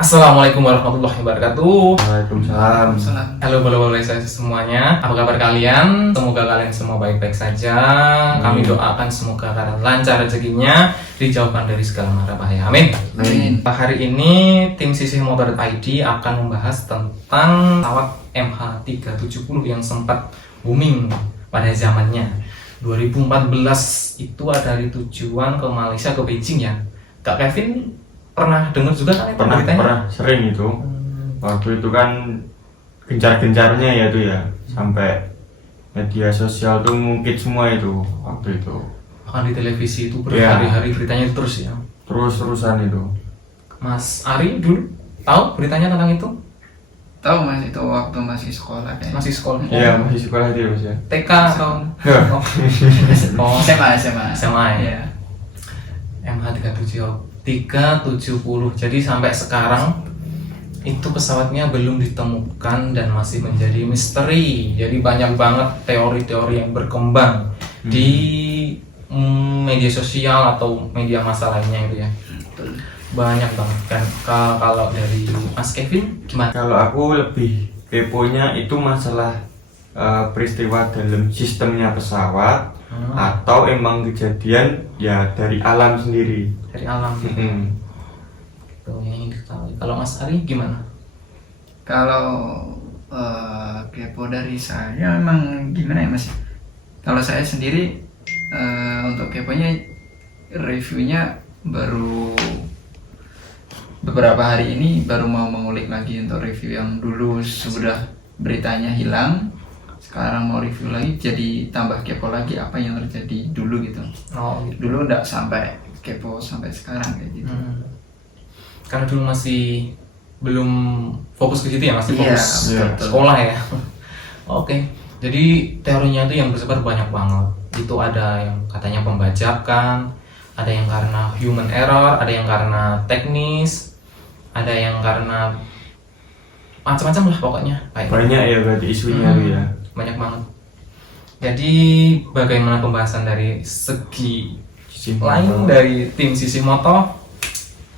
Assalamualaikum warahmatullahi wabarakatuh. Waalaikumsalam. Halo boleh saya semuanya. Apa kabar kalian? Semoga kalian semua baik-baik saja. Kami doakan semoga kalian lancar rezekinya, dijauhkan dari segala mara bahaya. Amin. Amin. Hari ini tim Sisih Motor.id akan membahas tentang pesawat MH370 yang sempat booming pada zamannya. 2014 itu ada di tujuan ke Malaysia, ke Beijing ya. Kak Kevin pernah dengar juga kan itu beritanya? Pernah sering itu. Waktu itu kan gencar-gencarnya ya itu ya, sampai media sosial tuh ngungkit semua itu waktu itu. Bahkan di televisi itu berhari-hari beritanya itu terus ya. Terus-terusan itu. Mas Ari dulu tahu beritanya tentang itu? Tahu Mas, itu waktu masih sekolah kayak. Masih sekolah? Iya, masih sekolah dia Mas ya. TK atau? Oh, SMA. SMA ya. Iya. MH370. Jadi sampai sekarang itu pesawatnya belum ditemukan dan masih menjadi misteri. Jadi banyak banget teori-teori yang berkembang di media sosial atau media massa lainnya itu ya. Banyak banget kan. Kalau dari Mas Kevin gimana? Kalau aku lebih keponya itu masalah peristiwa dalam sistemnya pesawat atau emang kejadian ya dari alam sendiri. Dari alam. Tuh yang ingin diketahui. Kalau Mas Ari gimana? Kalau kepo dari saya memang gimana ya Mas? Kalau saya sendiri untuk keponya reviewnya baru beberapa hari ini baru mau mengulik lagi untuk review yang dulu sudah beritanya hilang. Sekarang mau review lagi, jadi tambah kepo lagi apa yang terjadi dulu gitu. Oh, gitu. Dulu enggak sampai kepo sampai sekarang kayak gitu. Karena dulu masih belum fokus ke situ ya, masih Iya, fokus betul. sekolah ya. Oke, jadi teorinya itu yang bersebar banyak banget. Itu ada yang katanya pembajakan, ada yang karena human error, ada yang karena teknis, ada yang karena macam-macam lah pokoknya. Banyak ya berarti isunya tuh ya. Banyak banget. Jadi bagaimana pembahasan dari segi lain dari tim Sisih Moto,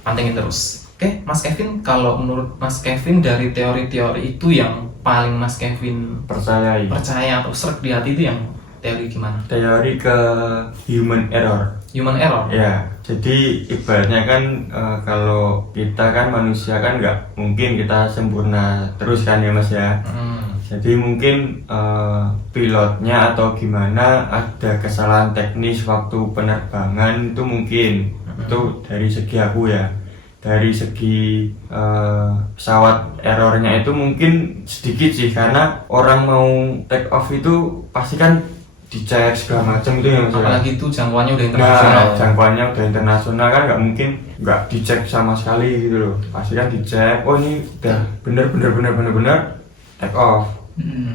pantengin terus. Oke, Mas Kevin, kalau menurut Mas Kevin dari teori-teori itu yang paling Mas Kevin percaya atau srek di hati itu yang teori gimana? Teori ke human error. Human error? Ya, jadi ibaratnya kan kalau kita kan manusia kan nggak mungkin kita sempurna terus kan ya Mas ya. Jadi mungkin pilotnya atau gimana ada kesalahan teknis waktu penerbangan itu mungkin. Itu dari segi aku ya. Dari segi pesawat errornya itu mungkin sedikit sih, karena orang mau take off itu pasti kan dicek segala macam itu ya Mas. Apalagi itu jangkauannya udah internasional. Nah, jangkauannya udah internasional kan nggak mungkin nggak dicek sama sekali gitu loh. Pasti kan dicek. Oh ini udah bener take off.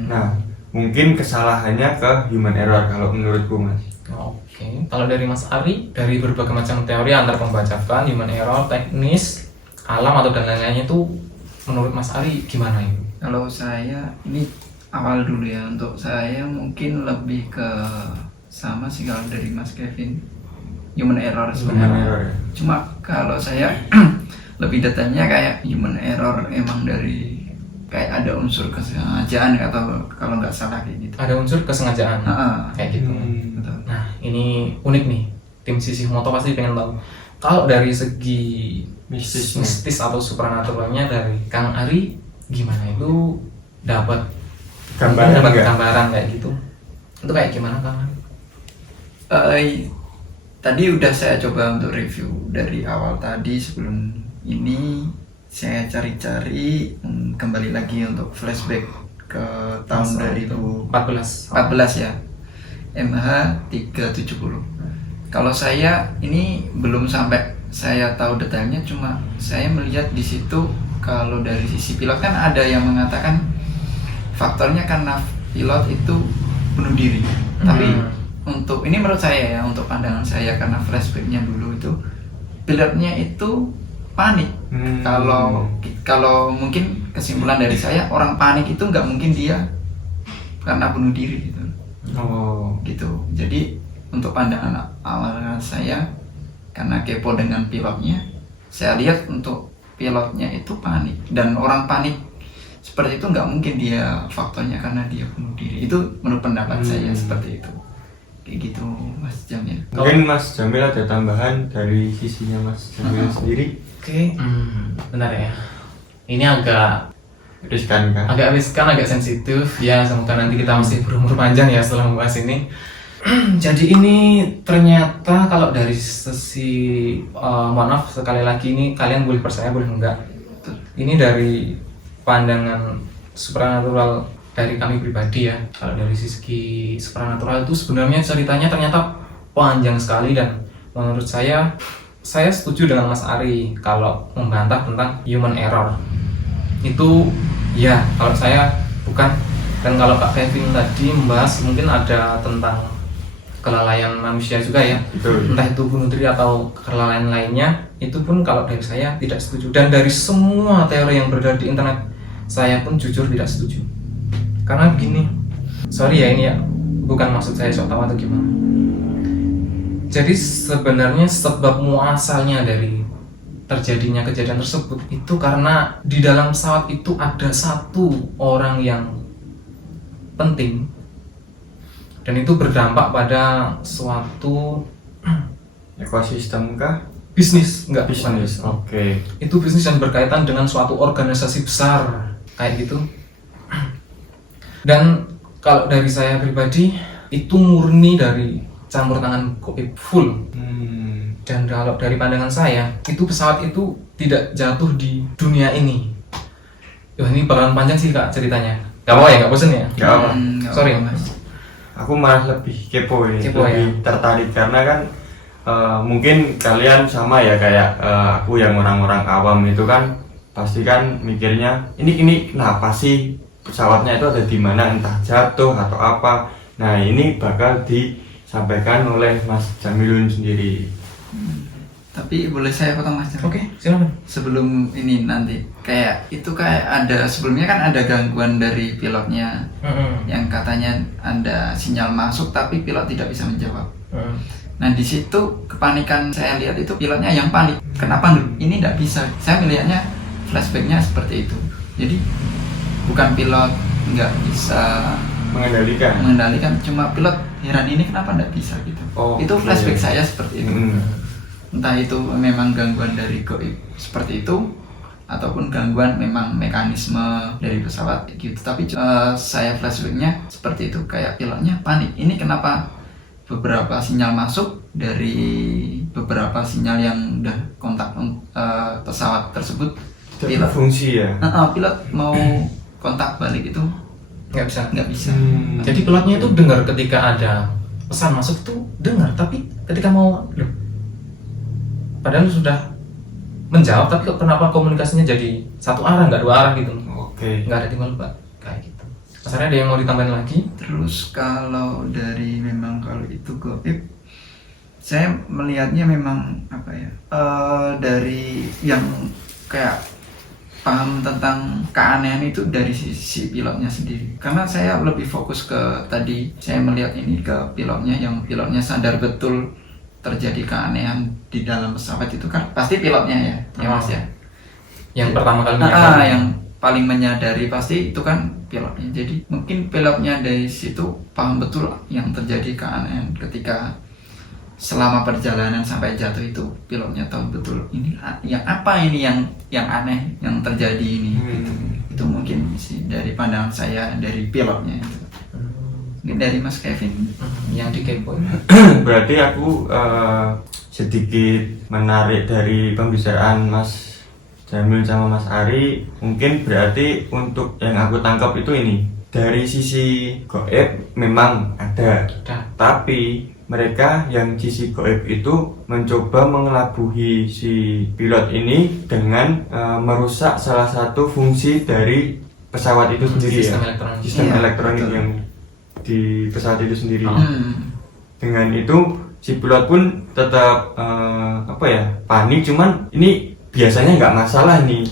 Nah, mungkin kesalahannya ke human error kalau menurutku Mas. Oke, kalau dari Mas Ari, dari berbagai macam teori antar pembajakan, human error, teknis, alam atau dan lain-lainnya itu menurut Mas Ari gimana ini? Kalau saya ini awal dulu ya, untuk saya mungkin lebih ke sama sih kalau dari Mas Kevin, human error sebenarnya. Human error ya. Cuma kalau saya lebih detailnya kayak human error emang dari kayak ada unsur kesengajaan atau kalau nggak salah kayak gitu. Ada unsur kesengajaan kayak gitu. Betul. Nah ini unik nih, tim Sisih Moto pasti pengen tahu. Kalau dari segi mistis atau supernaturalnya dari Kang Ari gimana itu dapat gambaran kayak gitu? Itu kayak gimana Kang Ari? Tadi udah saya coba untuk review dari awal tadi sebelum ini saya cari-cari kembali lagi untuk flashback ke tahun 2014 ya, MH370. Kalau saya ini belum sampai saya tahu detailnya, cuma saya melihat di situ kalau dari sisi pilot kan ada yang mengatakan faktornya karena pilot itu bunuh diri. Tapi untuk ini menurut saya ya, untuk pandangan saya karena flashbacknya dulu itu pilotnya itu panik. Kalau mungkin kesimpulan dari saya, orang panik itu nggak mungkin dia karena bunuh diri gitu. Gitu. Jadi untuk pandangan awal saya, karena kepo dengan pilotnya, saya lihat untuk pilotnya itu panik, dan orang panik seperti itu nggak mungkin dia faktornya karena dia bunuh diri. Itu menurut pendapat saya seperti itu. Kayak gitu Mas Jamil. Mungkin Mas Jamil ada tambahan dari sisinya Mas Jamil sendiri? Oke, benar ya. Ini agak Riskan kan? agak sensitif ya. Semoga nanti kita masih berumur panjang ya setelah membahas ini. Jadi ini ternyata kalau dari sisi mohon maaf sekali lagi, ini kalian boleh percaya boleh enggak. Ini dari pandangan supranatural dari kami pribadi ya. Kalau dari sisi supranatural itu sebenarnya ceritanya ternyata panjang sekali, dan menurut saya setuju dengan Mas Ari kalau membantah tentang human error. Itu ya kalau saya bukan, dan kalau Kak Kevin tadi membahas mungkin ada tentang kelalaian manusia juga ya. Betul. Entah itu bunuh diri atau kelalaian lainnya, itu pun kalau dari saya tidak setuju. Dan dari semua teori yang beredar di internet, saya pun jujur tidak setuju. Karena begini, sorry ya ini ya, bukan maksud saya sok tahu atau gimana. Jadi sebenarnya sebab muasalnya dari terjadinya kejadian tersebut itu karena di dalam pesawat itu ada satu orang yang penting, dan itu berdampak pada suatu Ekosistem kah? bisnis, enggak bukan. Bisnis. Oke. Itu bisnis yang berkaitan dengan suatu organisasi besar kayak gitu. Dan kalau dari saya pribadi itu murni dari campur tangan gaib full. Dan kalau dari pandangan saya, itu pesawat itu tidak jatuh di dunia ini. Wah, ini bakalan panjang sih Kak ceritanya. Gak apa ya, gak bosen ya? Gak apa. Nggak Sorry. apa-apa, Mas. Aku malah lebih kepo ini, Kepo, lebih tertarik karena kan mungkin kalian sama ya kayak aku yang orang-orang awam itu kan pasti kan mikirnya ini kenapa sih pesawatnya itu ada di mana, entah jatuh atau apa. Nah ini bakal disampaikan oleh Mas Jamilun sendiri. Tapi boleh saya potong Mas Jamil? Oke, silakan. Sebelum ini nanti kayak ada sebelumnya kan ada gangguan dari pilotnya yang katanya ada sinyal masuk tapi pilot tidak bisa menjawab. Nah di situ kepanikan saya lihat itu pilotnya yang panik. Kenapa ini tidak bisa? Saya melihatnya flashbacknya seperti itu. Jadi bukan pilot nggak bisa mengendalikan, cuma pilot heran ini kenapa tidak bisa gitu. Itu flashback saya seperti itu. Entah itu memang gangguan dari gaib seperti itu ataupun gangguan memang mekanisme dari pesawat gitu. Tapi saya flashbacknya seperti itu, kayak pilotnya panik. Ini kenapa beberapa sinyal masuk dari beberapa sinyal yang udah kontak pesawat tersebut, pilot fungsi ya. Pilot mau kontak balik itu nggak bisa. Jadi pilotnya itu dengar ketika ada pesan masuk itu dengar, tapi ketika mau padahal sudah menjawab, tapi kok kenapa komunikasinya jadi satu arah, nggak dua arah gitu. Oke. Nggak ada timbal balik kayak gitu. Masalahnya ada yang mau ditambahin lagi? Terus kalau dari memang kalau itu gaib, saya melihatnya memang apa ya, dari yang kayak paham tentang keanehan itu dari sisi pilotnya sendiri. Karena saya lebih fokus ke tadi, saya melihat ini ke pilotnya, yang pilotnya sadar betul terjadi keanehan di dalam pesawat itu kan pasti pilotnya ya Mas ya. Yang pertama kali yang paling menyadari pasti itu kan pilotnya. Jadi mungkin pilotnya dari situ paham betul yang terjadi keanehan ketika selama perjalanan sampai jatuh itu, pilotnya tahu betul ini yang apa ini yang aneh yang terjadi ini. Itu mungkin sih dari pandangan saya dari pilotnya itu. Mungkin dari Mas Kevin yang dikepoin. Berarti aku sedikit menarik dari pembicaraan Mas Jamil sama Mas Ari. Mungkin berarti untuk yang aku tangkap itu ini, dari sisi gaib memang ada. Tapi mereka yang sisi gaib itu mencoba mengelabuhi si pilot ini dengan merusak salah satu fungsi dari pesawat itu sendiri, sistem elektronik yang di pesawat itu sendiri. Dengan itu si pilot pun tetap panik, cuman ini biasanya nggak masalah nih,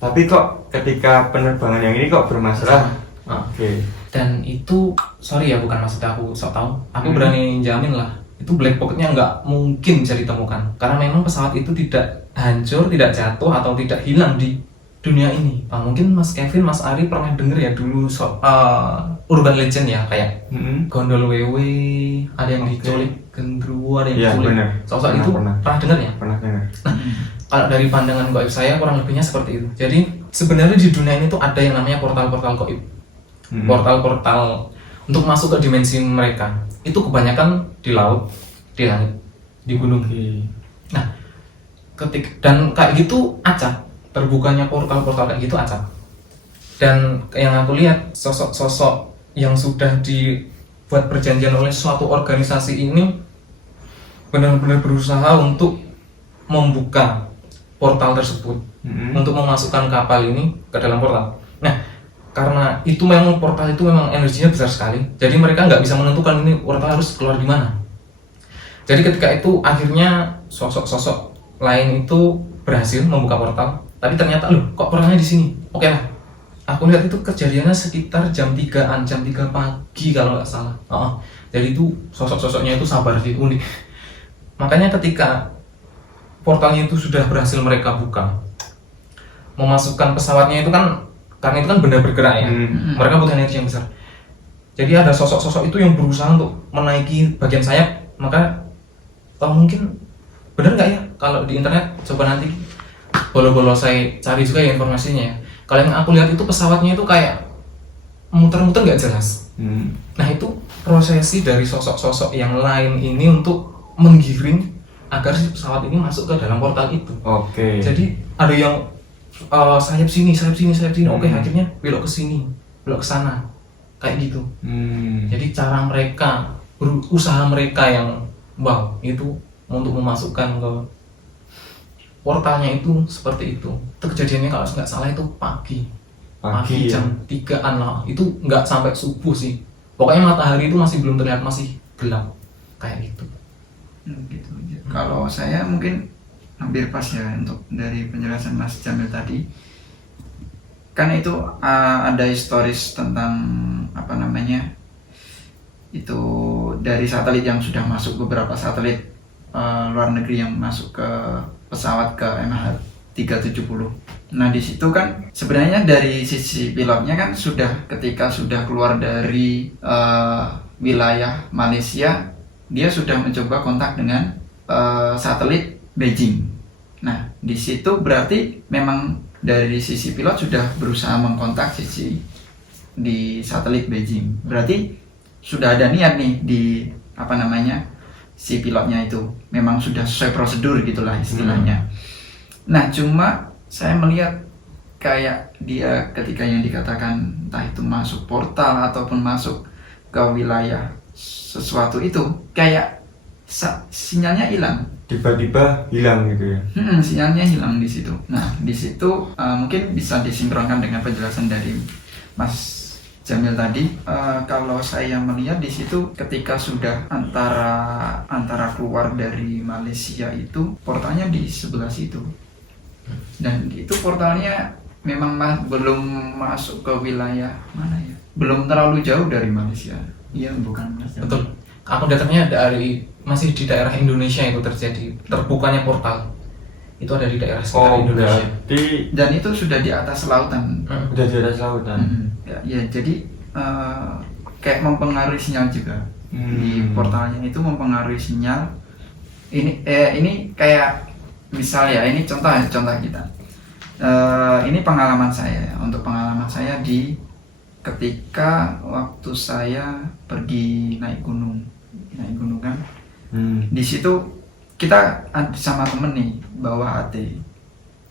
tapi kok ketika penerbangan yang ini kok bermasalah. Oke. Dan itu sorry ya, bukan maksud aku sok tahu, aku berani jamin lah itu black box-nya nggak mungkin bisa ditemukan karena memang pesawat itu tidak hancur, tidak jatuh atau tidak hilang di dunia ini. Mungkin Mas Kevin, Mas Ari pernah denger ya dulu urban legend ya, kayak gondol wewe, ada yang diculik genderuwo, ada yang Iya, diculik bener. sosok itu Pernah. denger ya? Pernah dengar. Kalau dari pandangan gaib saya kurang lebihnya seperti itu. Jadi sebenarnya di dunia ini tuh ada yang namanya portal-portal gaib, portal-portal untuk masuk ke dimensi mereka. Itu kebanyakan di laut, di langit, di gunung. Nah, dan kayak gitu acak, terbukanya portal-portal kayak gitu acak. Dan yang aku lihat sosok-sosok yang sudah dibuat perjanjian oleh suatu organisasi ini benar-benar berusaha untuk membuka portal tersebut, untuk memasukkan kapal ini ke dalam portal. Nah, karena itu memang portal itu memang energinya besar sekali, jadi mereka nggak bisa menentukan ini portal harus keluar di mana. Jadi ketika itu akhirnya sosok-sosok lain itu berhasil membuka portal, tapi ternyata loh kok portalnya di sini. Oke lah, aku lihat itu kejadiannya sekitar jam 3 pagi kalau nggak salah. Jadi itu sosok-sosoknya itu sabar sih, unik. Makanya ketika portalnya itu sudah berhasil mereka buka, memasukkan pesawatnya itu kan, karena itu kan benda bergerak ya, mereka butuh energi yang besar. Jadi ada sosok-sosok itu yang berusaha untuk menaiki bagian sayap. Maka mungkin benar nggak ya kalau di internet, coba nanti bolo-bolo saya cari juga ya informasinya ya. Kalau yang aku lihat itu pesawatnya itu kayak muter-muter nggak jelas. Nah itu prosesi dari sosok-sosok yang lain ini untuk menggiring agar si pesawat ini masuk ke dalam portal itu. Jadi ada yang sayap sini. Oke, akhirnya belok ke sini, belok ke sana, kayak gitu. Jadi cara mereka, usaha mereka yang itu untuk memasukkan ke portalnya itu seperti itu. Itu kejadiannya kalau nggak salah itu pagi ya? Jam 3-an lah. Itu nggak sampai subuh sih. Pokoknya matahari itu masih belum terlihat, masih gelap kayak gitu. Kalau saya mungkin hampir pas ya untuk dari penjelasan Mas Jamil tadi. Kan itu ada historis tentang itu dari satelit yang sudah masuk, beberapa satelit luar negeri yang masuk ke pesawat ke MH370. Nah di situ kan sebenarnya dari sisi pilotnya kan ketika sudah keluar dari wilayah Malaysia, dia sudah mencoba kontak dengan satelit Beijing. Nah di situ berarti memang dari sisi pilot sudah berusaha mengkontak di satelit Beijing. Berarti sudah ada niat nih di si pilotnya itu memang sudah sesuai prosedur gitulah istilahnya. Nah cuma saya melihat kayak dia ketika yang dikatakan entah itu masuk portal ataupun masuk ke wilayah sesuatu itu kayak sinyalnya hilang. Tiba-tiba hilang gitu ya. Sinyalnya hilang di situ. Nah di situ mungkin bisa disinkronkan dengan penjelasan dari Mas Jamil tadi. Kalau saya melihat di situ ketika sudah antara keluar dari Malaysia itu portalnya di sebelah situ, dan itu portalnya memang belum masuk ke wilayah mana ya, belum terlalu jauh dari Malaysia. Iya bukan Mas Jamil? Betul. Aku datangnya masih di daerah Indonesia itu terjadi terbukanya portal. Itu ada di daerah sekitar Indonesia. Dan itu sudah di atas lautan. Sudah di atas lautan. Ya, jadi kayak mempengaruhi sinyal juga. Di portalnya itu mempengaruhi sinyal. Ini kayak misal ya, ini contoh kita. Ini pengalaman saya. Untuk pengalaman saya ketika waktu saya pergi naik gunung kan. Di situ kita sama temen nih bawa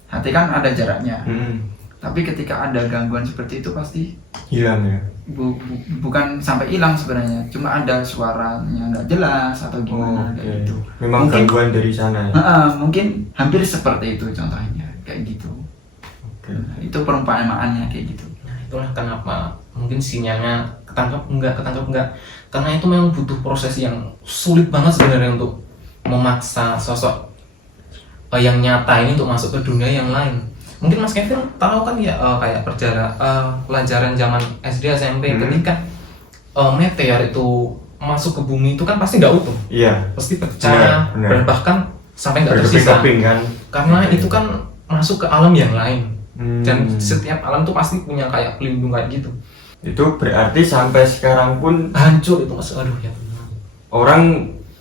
HT kan ada jaraknya. Tapi ketika ada gangguan seperti itu pasti hilang ya. Bukan sampai hilang sebenarnya, cuma ada suaranya nggak jelas atau gimana kayak gitu. Memang mungkin, gangguan dari sana ya. Mungkin hampir seperti itu contohnya kayak gitu. Nah, itu perumpamaannya kayak gitu. Nah itulah kenapa mungkin sinyalnya ketangkap enggak, karena itu memang butuh proses yang sulit banget sebenarnya untuk memaksa sosok yang nyata ini untuk masuk ke dunia yang lain. Mungkin Mas Kevin tahu kan ya kayak pelajaran zaman SD SMP ketika meteor itu masuk ke bumi itu kan pasti nggak utuh, Iya. pasti pecah Benar. dan bahkan sampai nggak tersisa. Berkeping-keping kan. Karena itu kan masuk ke alam yang lain. Dan Hmm. setiap alam tuh pasti punya kayak pelindung kayak gitu. Itu berarti sampai sekarang pun Hancur itu mas, aduh ya Tuhan. orang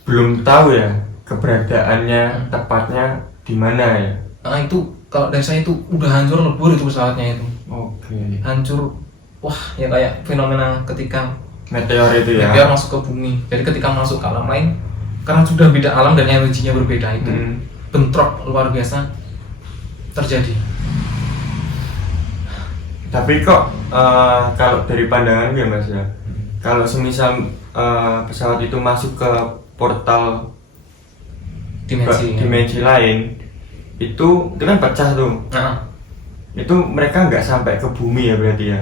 belum tahu ya keberadaannya tepatnya di mana ya. Nah itu kalau dari saya itu udah hancur lebur itu pesawatnya itu. Oke. Hancur, wah ya kayak fenomena ketika Meteor itu ya. meteor masuk ke bumi. Jadi ketika masuk ke alam lain, karena sudah beda alam dan energinya berbeda itu, bentrok luar biasa terjadi. Tapi kok kalau dari pandangan gue mas ya, kalau semisal pesawat itu masuk ke portal dimensi lain, itu kan pecah tuh. Nah, Itu mereka nggak sampai ke bumi ya berarti ya?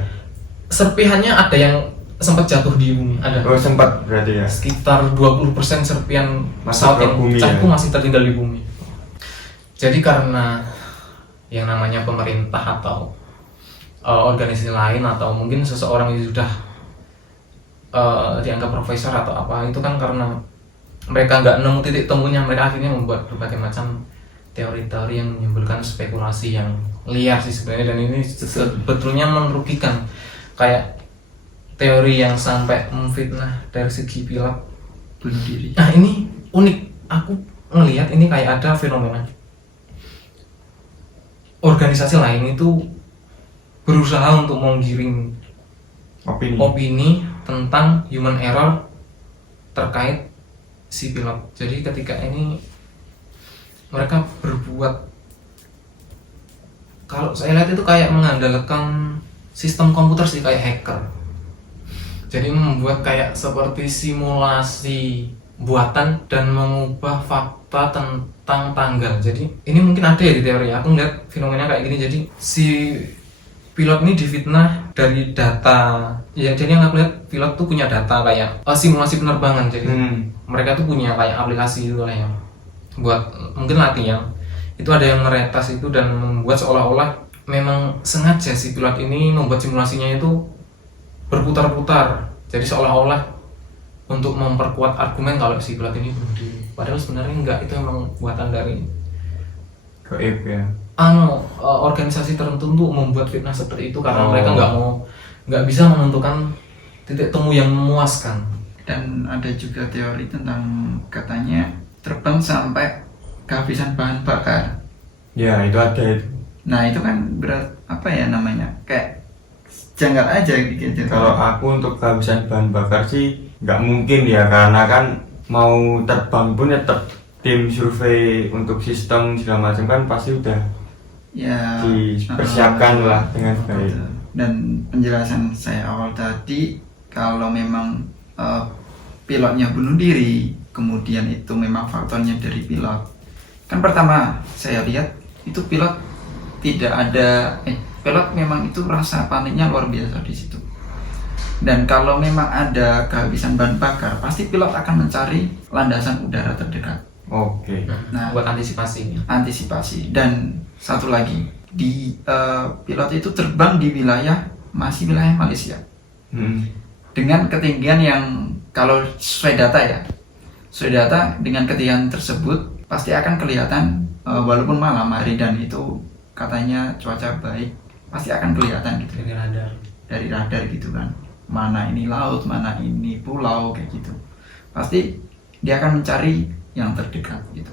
serpihannya ada yang sempat jatuh di bumi, ada. Oh sempat berarti ya? Sekitar 20% serpihan Masuk pesawat ke yang bumi pecah ya? itu masih tertinggal di bumi. Jadi karena yang namanya pemerintah atau organisasi lain atau mungkin seseorang yang sudah dianggap profesor atau apa, itu kan karena mereka nggak nemu titik temunya, mereka akhirnya membuat berbagai macam teori-teori yang menimbulkan spekulasi yang liar sih sebenarnya, dan ini sebetulnya merugikan. Kayak teori yang sampai memfitnah dari segi pilot bunuh diri. Nah ini unik, aku ngelihat ini kayak ada fenomena organisasi lain itu berusaha untuk menggiring opini tentang human error terkait si pilot. Jadi ketika ini mereka berbuat, kalau saya lihat itu kayak mengandalkan sistem komputer sih, kayak hacker. Jadi membuat kayak seperti simulasi buatan dan mengubah fakta tentang tanggal. Jadi ini mungkin ada ya di teori. Aku ngeliat fenomena kayak gini. Jadi si pilot ini difitnah dari data. Ya jadi yang aku lihat pilot tuh punya data kayak simulasi penerbangan. Jadi mereka tuh punya kayak aplikasi itu lah yang buat mungkin latihan. Itu ada yang meretas itu dan membuat seolah-olah memang sengaja si pilot ini membuat simulasinya itu berputar-putar. Jadi seolah-olah untuk memperkuat argumen kalau si pilot ini bunuh diri. Padahal sebenarnya enggak, itu memang buatan dari gaib ya. Organisasi tertentu untuk membuat fitnah seperti itu karena Oh. mereka nggak bisa menentukan titik temu yang memuaskan. Dan ada juga teori tentang katanya terbang sampai kehabisan bahan bakar. Ya itu ada itu. Nah itu kan berat apa ya namanya, kayak janggal aja gitu. Kalau aku untuk kehabisan bahan bakar sih nggak mungkin ya, karena kan mau terbang pun ya tim survei untuk sistem segala macam kan pasti udah ya dipersiapkan lah dengan baik. betul. Dan penjelasan saya awal tadi, kalau memang pilotnya bunuh diri, kemudian itu memang faktornya dari pilot. Kan pertama saya lihat itu pilot tidak ada pilot memang itu rasa paniknya luar biasa di situ. Dan kalau memang ada kehabisan bahan bakar, pasti pilot akan mencari landasan udara terdekat. Oke. Nah, Buat antisipasi. antisipasi. Dan satu lagi, di pilot itu terbang di masih wilayah Malaysia dengan ketinggian yang kalau sesuai data dengan ketinggian tersebut pasti akan kelihatan walaupun malam hari dan itu katanya cuaca baik, pasti akan kelihatan gitu dari radar gitu kan, mana ini laut, mana ini pulau kayak gitu. Pasti dia akan mencari yang terdekat gitu.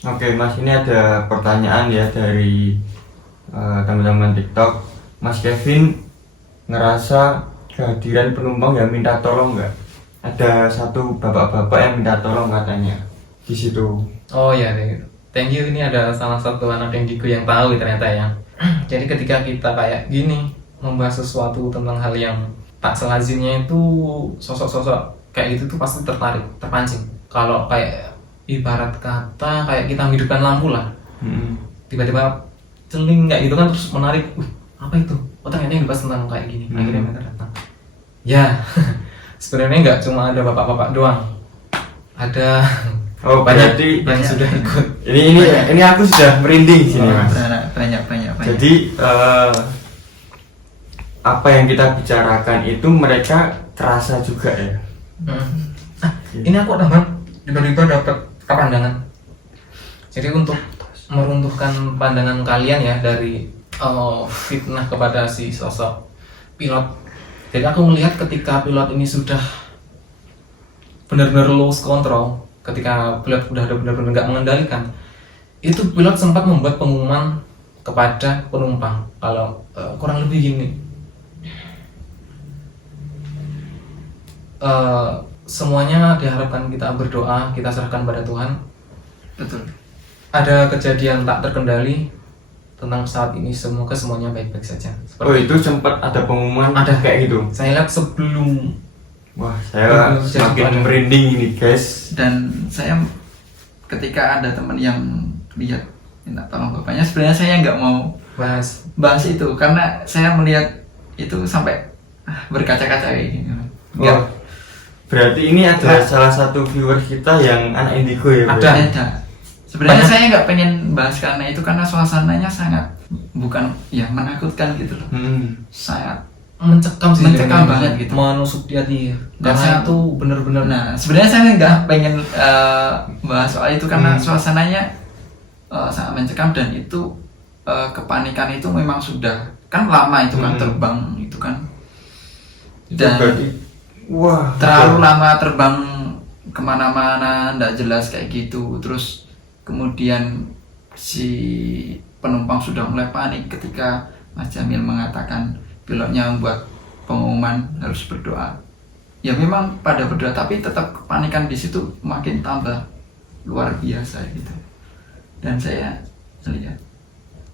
Oke Mas, ini ada pertanyaan ya dari teman-teman TikTok. Mas Kevin ngerasa kehadiran penumpang yang minta tolong nggak? Ada satu bapak-bapak yang minta tolong katanya di situ. Oh ya, thank you. Ini ada salah satu anak indigo yang tahu ternyata ya. Jadi ketika kita kayak gini membahas sesuatu tentang hal yang tak selazimnya, itu sosok-sosok kayak gitu tuh pasti terpancing. Kalau kayak ibarat kata kayak kita menghidupkan lampu lah, tiba-tiba celing kayak gitu kan, terus menarik, apa itu? Oh ternyata yang dibahas tentang kayak gini. Akhirnya mereka datang. Ya, sebenarnya nggak cuma ada bapak-bapak doang, ada banyak yang sudah ikut. Ini aku sudah merinding sini Mas. Banyak. Jadi apa yang kita bicarakan itu mereka terasa juga ya. ini aku dapat tiba-tiba dapat pandangan. Jadi untuk meruntuhkan pandangan kalian ya dari fitnah kepada si sosok pilot. Jadi aku melihat ketika pilot ini sudah benar-benar lose control, ketika pilot udah benar-benar nggak mengendalikan, itu pilot sempat membuat pengumuman kepada penumpang kalau kurang lebih gini, semuanya diharapkan kita berdoa, kita serahkan pada Tuhan. Betul. Ada kejadian tak terkendali tentang saat ini, semoga semuanya baik-baik saja. Oh, itu sempat ada pengumuman Ada. kayak gitu. Saya lihat sebelum. Wah, saya Sebelum semakin ada. merinding ini, guys. Dan saya ketika ada teman yang lihat minta tolong bapaknya, sebenarnya saya nggak mau bahas itu karena saya melihat itu sampai berkaca-kaca kayak gini. Wah, berarti ini adalah salah satu viewer kita yang anak indigo ya, Bro? Ada. Sebenarnya Banyak. saya nggak pengen bahas karena itu, karena suasananya sangat bukan ya menakutkan gitu loh. Sangat Mencekam sih, Mencekam sebenarnya. banget gitu. Menusuk di hati. Dan Karena saya- itu benar-benar. Nah, sebenarnya saya nggak pengen bahas soal itu karena suasananya sangat mencekam, dan itu kepanikan itu memang sudah kan lama itu kan terbang itu kan, Itu dan berarti, wah, terlalu betul. lama terbang kemana-mana nggak jelas kayak gitu. Terus kemudian si penumpang sudah mulai panik ketika Mas Jamil mengatakan pilotnya membuat pengumuman harus berdoa. Ya memang pada berdoa, tapi tetap kepanikan di situ makin tambah luar biasa gitu. Dan saya lihat,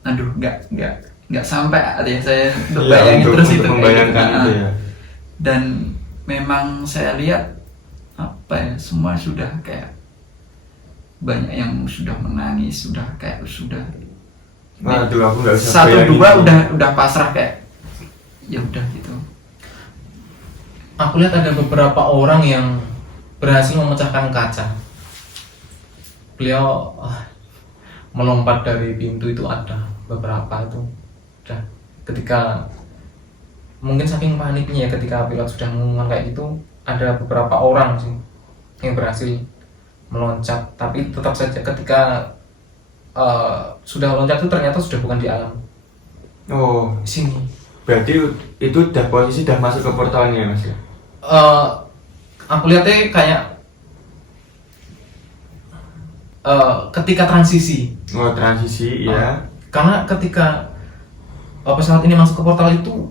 aduh nggak sampai ya saya bayangin untuk, terus untuk itu kayak membayangkan gitu. itu Nah, ya. dan memang saya lihat apa ya, semua sudah kayak banyak yang sudah menangis, sudah kayak sudah Waduh, aku nggak bisa satu bayangin dua sih. udah pasrah kayak ya udah gitu. Aku lihat ada beberapa orang yang berhasil memecahkan kaca. Beliau melompat dari pintu itu, ada beberapa itu. Udah ketika mungkin saking paniknya ya ketika pilot sudah mengumumkan kayak gitu, ada beberapa orang sih yang berhasil meloncat, tapi tetap saja ketika sudah loncat itu ternyata sudah bukan di alam Oh, sini. berarti itu udah posisi udah masuk ke portalnya ya, Mas ya? Aku lihatnya kayak ketika transisi. Oh, transisi ya. Karena ketika pesawat ini masuk ke portal itu,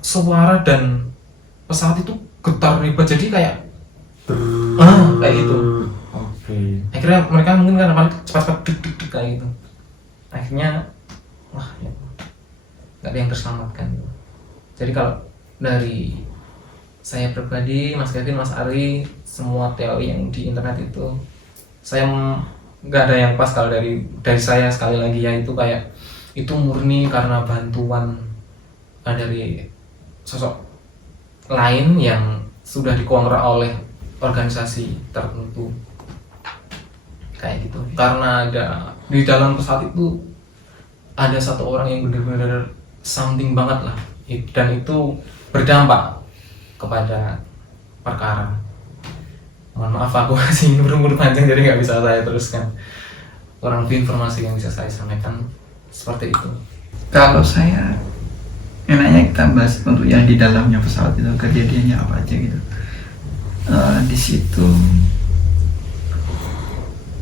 suara dan pesawat itu getar hebat, jadi kayak kayak gitu. Oke. Akhirnya mereka mungkin karena panik cepat-cepat deg kayak gitu. Akhirnya wah ya, nggak ada yang terselamatkan. Jadi kalau dari saya pribadi, Mas Kevin, Mas Ari, semua teori yang di internet itu saya nggak ada yang pas. Kalau dari saya sekali lagi ya, itu kayak itu murni karena bantuan dari sosok lain yang sudah dikontrol oleh organisasi tertentu kayak gitu. Karena ada di dalam pesawat itu ada satu orang yang benar-benar something banget lah, dan itu berdampak kepada perkara. Mohon maaf, aku masih berumur panjang jadi nggak bisa saya teruskan. Kurang lebih informasi yang bisa saya sampaikan seperti itu. Kalau saya enaknya kita bahas untuk yang di dalamnya pesawat itu kejadiannya apa aja gitu. Di situ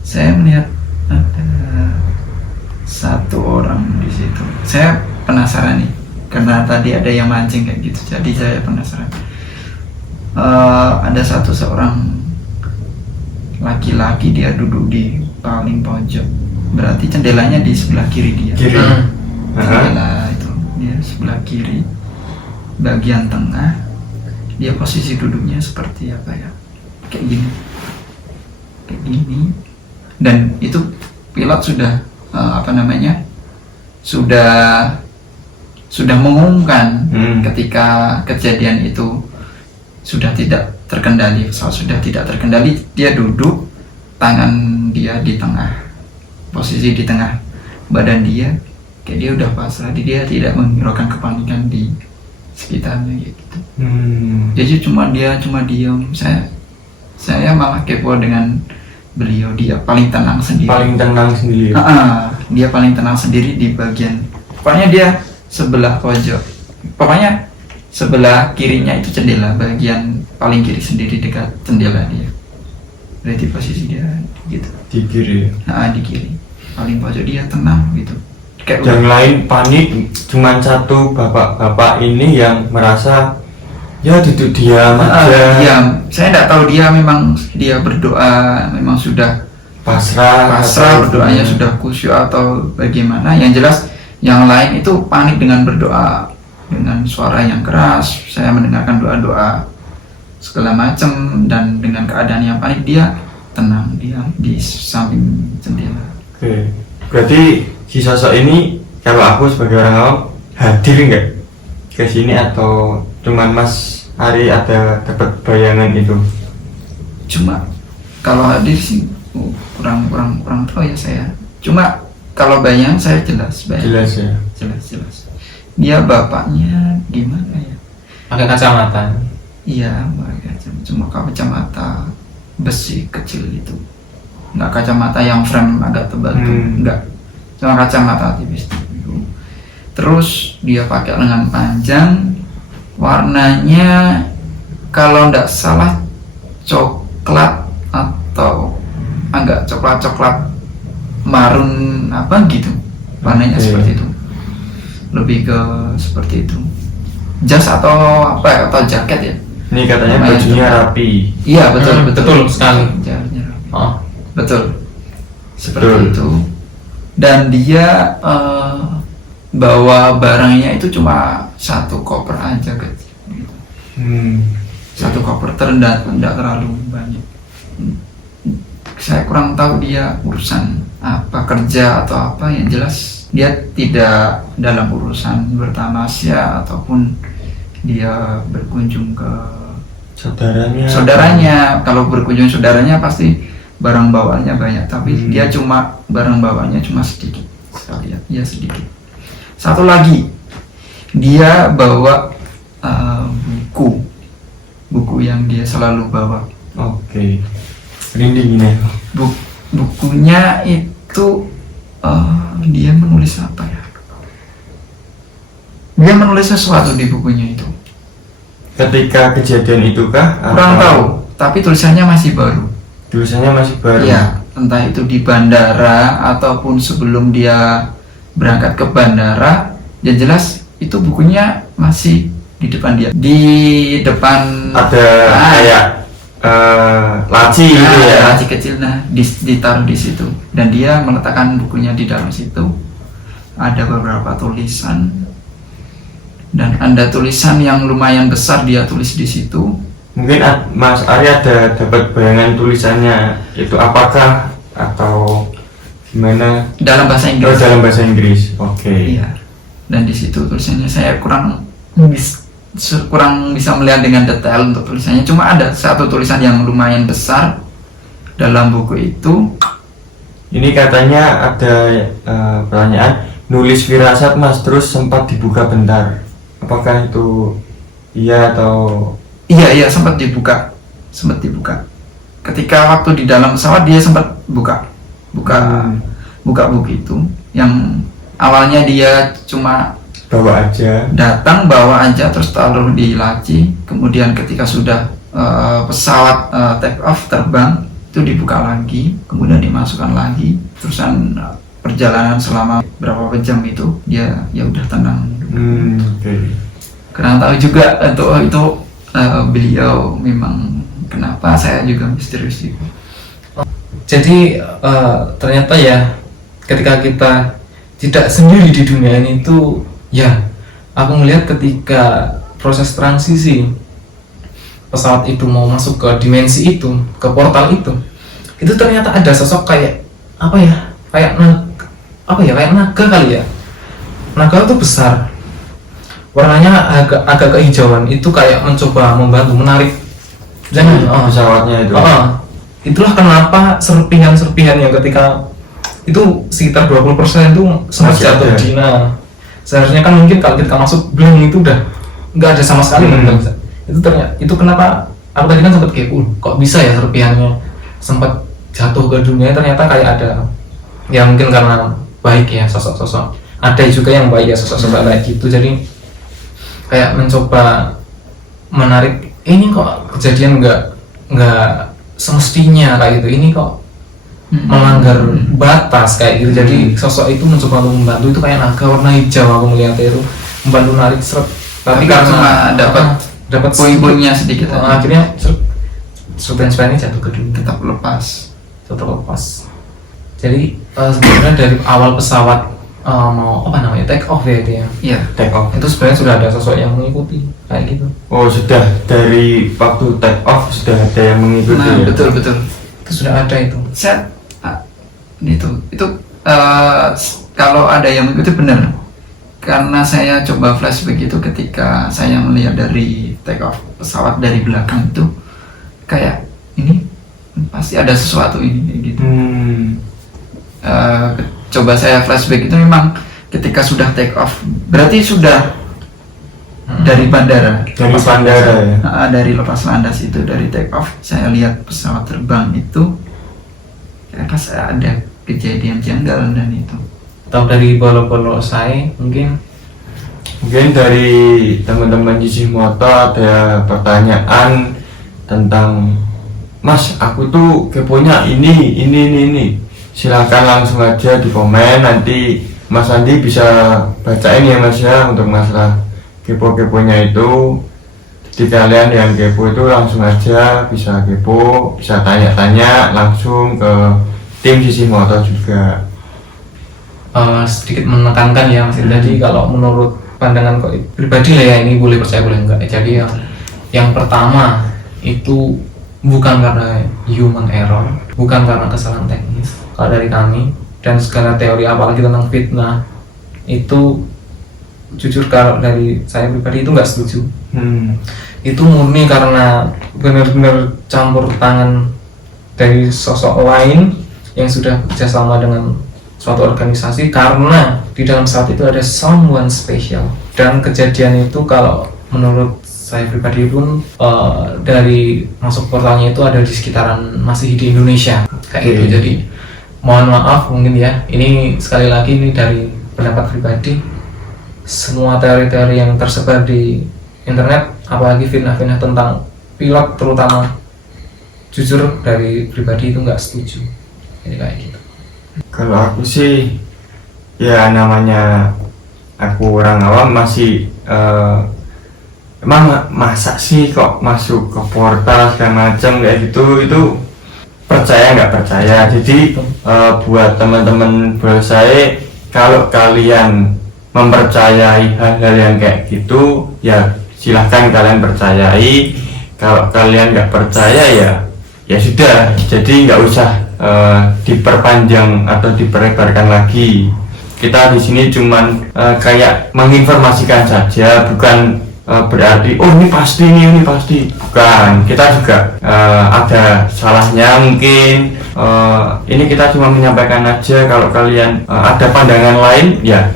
saya melihat ada satu orang di situ. Saya penasaran nih karena tadi ada yang mancing kayak gitu, jadi saya penasaran. Ada seorang laki-laki, dia duduk di paling pojok, berarti jendelanya di sebelah kiri dia. Kiri. Jendela itu dia sebelah kiri, bagian tengah dia posisi duduknya seperti apa ya, kayak gini, dan itu pilot sudah sudah mengumumkan ketika kejadian itu sudah tidak terkendali, pesawat sudah tidak terkendali, dia duduk, tangan dia di tengah, posisi di tengah badan dia, kayak dia udah pasrah, dia tidak menghiraukan kepanikan di sekitarnya gitu. Dia cuma diam. Saya saya malah kepo dengan beliau. Dia paling tenang sendiri. Paling tenang sendiri. Dia paling tenang sendiri di bagian, pokoknya dia sebelah pojok, pokoknya sebelah kirinya itu jendela, bagian paling kiri sendiri dekat jendela dia. Berarti posisi dia gitu. Di kiri. Di kiri paling pojok, dia tenang gitu. Kayak Yang lain panik, cuman satu bapak-bapak ini yang merasa ya duduk diam aja. diam. Saya tidak tahu dia memang dia berdoa memang sudah pasrah atau berdoanya sudah khusyuk atau bagaimana. Yang jelas yang lain itu panik dengan berdoa dengan suara yang keras. Saya mendengarkan doa-doa segala macam, dan dengan keadaan yang panik dia tenang diam di samping jendela. Oke. Berarti si sosok ini kalau aku sebagai orang awam hadir nggak ke sini, atau cuman Mas Ari ada dapat bayangan itu? Cuma kalau hadir sih kurang tahu ya saya. Cuma kalau bayangan saya jelas Jelas ya. jelas. Dia bapaknya gimana ya? Pakai kacamata. Iya, cuma kacamata besi kecil itu. Nggak kacamata yang frame agak tebal itu, enggak. Cuma kacamata tipis itu. Terus dia pakai lengan panjang, warnanya kalau nggak salah coklat atau agak coklat marun apa gitu, warnanya seperti itu, lebih ke seperti itu. Jas atau apa ya, atau jaket ya. Ini katanya bajunya rapi. Iya betul Betul sekali. Jalannya rapi. Oh. Betul seperti itu. Dan dia bawa barangnya itu cuma satu koper aja kecil gitu. Satu koper, tidak terlalu banyak. Saya kurang tahu dia urusan apa, kerja atau apa. Yang jelas dia tidak dalam urusan bertamasya ataupun dia berkunjung ke saudaranya. Kalau berkunjung saudaranya pasti barang bawaannya banyak, tapi dia cuma barang bawaannya cuma sedikit. Saya lihat dia sedikit. Satu lagi, dia bawa buku yang dia selalu bawa. Oke. Merinding ini. Bukunya itu dia menulis apa ya? Dia menulis sesuatu di bukunya itu. Ketika kejadian itu kah? Kurang tahu, tapi tulisannya masih baru. Tulisannya masih baru. Iya, entah itu di bandara ataupun sebelum dia berangkat ke bandara. Yang jelas itu bukunya masih di depan dia. Di depan ada kayak laci gitu ya. Laci kecil, ditaruh di situ. Dan dia meletakkan bukunya di dalam situ. Ada beberapa tulisan. Dan ada tulisan yang lumayan besar dia tulis di situ. Mungkin Mas Ari ada dapat bayangan tulisannya itu apakah atau gimana? Dalam bahasa Inggris. Dalam bahasa Inggris. Oke. Iya. Dan di situ tulisannya saya kurang bisa melihat dengan detail untuk tulisannya. Cuma ada satu tulisan yang lumayan besar dalam buku itu. Ini katanya ada pertanyaan, nulis firasat Mas terus sempat dibuka bentar. Apakah itu iya atau? Iya sempat dibuka. Ketika waktu di dalam pesawat dia sempat buka buku itu. Yang awalnya dia cuma bawa aja terus taruh di laci. Kemudian ketika sudah pesawat take off terbang itu dibuka lagi, kemudian dimasukkan lagi. Terusan perjalanan selama berapa jam itu dia ya udah tenang. Kurang tahu juga untuk itu beliau memang kenapa, saya juga misterius itu. Jadi ternyata ya ketika kita tidak sendiri di dunia ini itu ya, aku melihat ketika proses transisi pesawat itu mau masuk ke dimensi itu, ke portal itu ternyata ada sosok kayak apa ya, kayak naga kali ya. Naga itu besar, warnanya agak kehijauan, itu kayak mencoba membantu menarik pesawatnya itu. Itulah kenapa serpihan-serpihan yang ketika itu sekitar 20% itu sempat jatuh di seharusnya kan mungkin kalau kita masuk blank itu udah nggak ada sama sekali. Itu ternyata itu kenapa aku tadi kan sempat kepo, kok bisa ya serpihannya sempat jatuh ke dunia, ternyata kayak ada ya mungkin karena baik ya sosok-sosok, ada juga yang baik ya sosok-sosok kayak gitu, jadi kayak mencoba menarik ini kok kejadian nggak semestinya kayak gitu, ini kok melanggar batas kayak gitu. Jadi sosok itu mencoba untuk membantu, itu kayak naga warna hijau, aku melihatnya itu membantu narik seret, tapi karena cuma dapat poin-poinnya sedikit aja. akhirnya serpihan-serpihan ini jatuh ke dunia, Tetap lepas. Jadi sebenarnya dari awal pesawat mau apa namanya take off ya itu ya, Iya. Take off. itu sebenarnya sudah ada sosok yang mengikuti kayak gitu. Oh, sudah dari waktu take off sudah ada yang mengikuti. Nah, ya? betul. Itu sudah ada itu. Saya itu kalau ada yang mengikuti benar. Karena saya coba flashback itu ketika saya melihat dari take off pesawat dari belakang itu kayak ini pasti ada sesuatu ini kayak gitu. Coba saya flashback itu memang ketika sudah take off berarti sudah dari bandara. Dari bandara ya. Dari lepas landas itu, dari take off saya lihat pesawat terbang itu, saya ada kejadian janggal dan itu. Atau dari bolo-bolo saya mungkin dari teman-teman Jisi Moto ada pertanyaan tentang Mas, aku tuh keponya ini. Silakan langsung aja di komen, nanti Mas Andi bisa bacain ya Mas ya untuk masalah kepo-keponya itu. Jadi kalian yang kepo itu langsung aja bisa kepo, bisa tanya-tanya langsung ke tim Jisi Moto juga. sedikit menekankan ya Mas. Jadi kalau menurut pandangan kok pribadi lah ya, ini boleh percaya boleh enggak. Jadi yang pertama itu bukan karena human error, bukan karena kesalahan teknis kalau dari kami, dan segala teori apalagi tentang fitnah itu jujur kalau dari saya pribadi itu nggak setuju. Itu murni karena benar-benar campur tangan dari sosok lain yang sudah bekerjasama dengan suatu organisasi, karena di dalam saat itu ada someone special. Dan kejadian itu kalau menurut saya pribadi pun dari masuk portalnya itu ada di sekitaran masih di Indonesia kayak gitu. Jadi mohon maaf mungkin ya, ini sekali lagi ini dari pendapat pribadi, semua teori-teori yang tersebar di internet apalagi fitnah-fitnah tentang pilot terutama, jujur dari pribadi itu nggak setuju. Jadi kayak gitu. Kalau aku sih ya namanya aku orang awam masih emang masa sih kok masuk ke portal segala macam kayak gitu, itu percaya nggak percaya. Jadi buat teman-teman saya, kalau kalian mempercayai hal-hal yang kayak gitu ya silahkan kalian percayai. Kalau kalian nggak percaya ya sudah, jadi nggak usah diperpanjang atau diperlebarkan lagi. Kita di sini cuman kayak menginformasikan saja, bukan berarti oh ini pasti, bukan. Kita juga ada salahnya mungkin. Ini kita cuma menyampaikan aja. Kalau kalian ada pandangan lain ya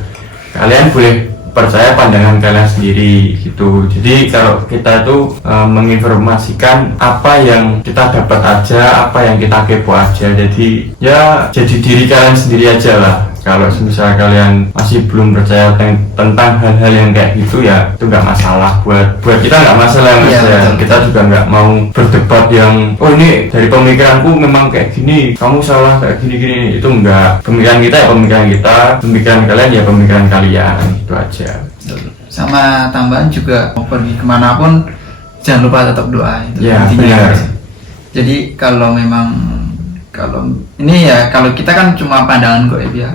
kalian boleh percaya pandangan kalian sendiri gitu. Jadi kalau kita itu menginformasikan apa yang kita dapat aja, apa yang kita kepo aja. Jadi ya jadi diri kalian sendiri aja lah. Kalau misalnya kalian masih belum percaya tentang hal-hal yang kayak gitu ya itu nggak masalah, buat kita nggak masalah Mas ya. Kita juga nggak mau berdebat yang oh ini dari pemikiranku memang kayak gini, kamu salah kayak gini. Itu enggak. Pemikiran kita ya pemikiran kita, pemikiran kalian ya pemikiran kalian, itu aja. Sama tambahan juga mau pergi kemanapun jangan lupa tetap doa, itu Ya, intinya. benar. Jadi kalau memang ini ya kalau kita kan cuma pandangan goib ya.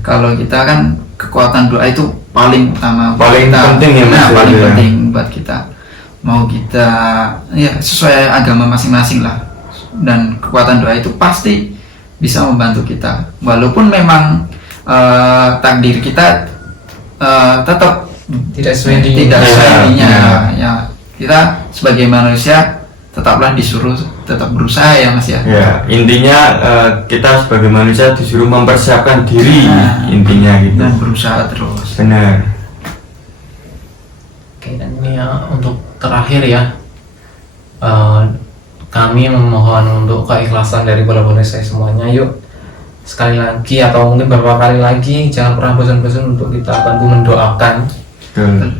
Kalau kita kan kekuatan doa itu paling utama, Paling kita, penting ya Mas. paling Ya. penting buat kita. Mau kita ya sesuai agama masing-masing lah. Dan kekuatan doa itu pasti bisa membantu kita. Walaupun memang takdir kita tetap Tidak sesuai tidak sesuai dirinya. Ya. Ya, kita sebagai manusia tetaplah disuruh tetap berusaha ya Mas ya. Ya, intinya kita sebagai manusia disuruh mempersiapkan diri, intinya gitu. Dan berusaha terus. Benar. Oke, dan ini ya untuk terakhir ya, kami memohon untuk keikhlasan dari bola-bola saya semuanya. Yuk sekali lagi atau mungkin beberapa kali lagi, jangan pernah bosan-bosan untuk kita bantu mendoakan,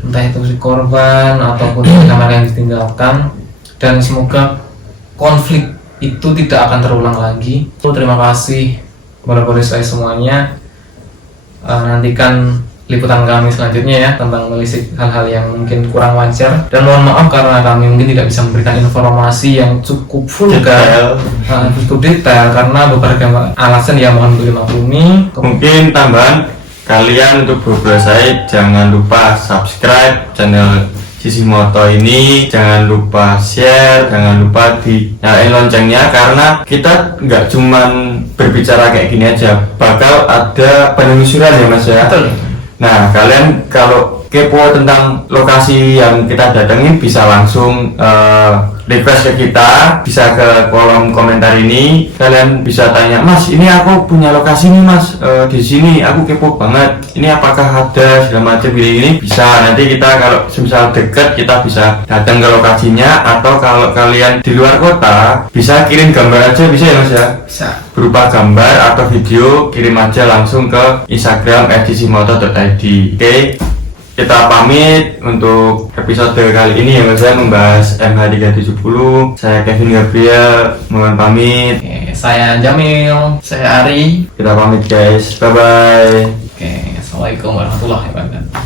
entah itu si korban ataupun kamar yang ditinggalkan, dan semoga konflik itu tidak akan terulang lagi. Terima kasih bola-bola saya semuanya. Nantikan liputan kami selanjutnya ya tentang melisik hal-hal yang mungkin kurang wajar, dan mohon maaf karena kami mungkin tidak bisa memberikan informasi yang cukup vulgar, cukup detail karena beberapa alasan yang mohon dimaklumi. Mungkin tambahan kalian untuk beberapa saya jangan lupa subscribe channel Sisi Moto ini, jangan lupa share, jangan lupa dinyalain loncengnya, karena kita nggak cuman berbicara kayak gini aja, bakal ada penelusuran ya Mas ya. Betul. Nah, kalian kalau kepo tentang lokasi yang kita datengin bisa langsung request ke kita, bisa ke kolom komentar ini. Kalian bisa tanya, Mas, ini aku punya lokasi nih Mas, di sini aku kepo banget. Ini apakah ada segala macam ini? Bisa. Nanti kita kalau semisal deket kita bisa datang ke lokasinya, atau kalau kalian di luar kota bisa kirim gambar aja, bisa ya Mas ya? Bisa. Berupa gambar atau video, kirim aja langsung ke Instagram @sisimoto.id. Oke, kita pamit untuk episode kali ini ya Mas, saya membahas MH370. Saya Kevin Gabriel, mohon pamit. Oke, saya Jamil. Saya Ari. Kita pamit guys, bye bye. Oke, assalamualaikum warahmatullahi wabarakatuh.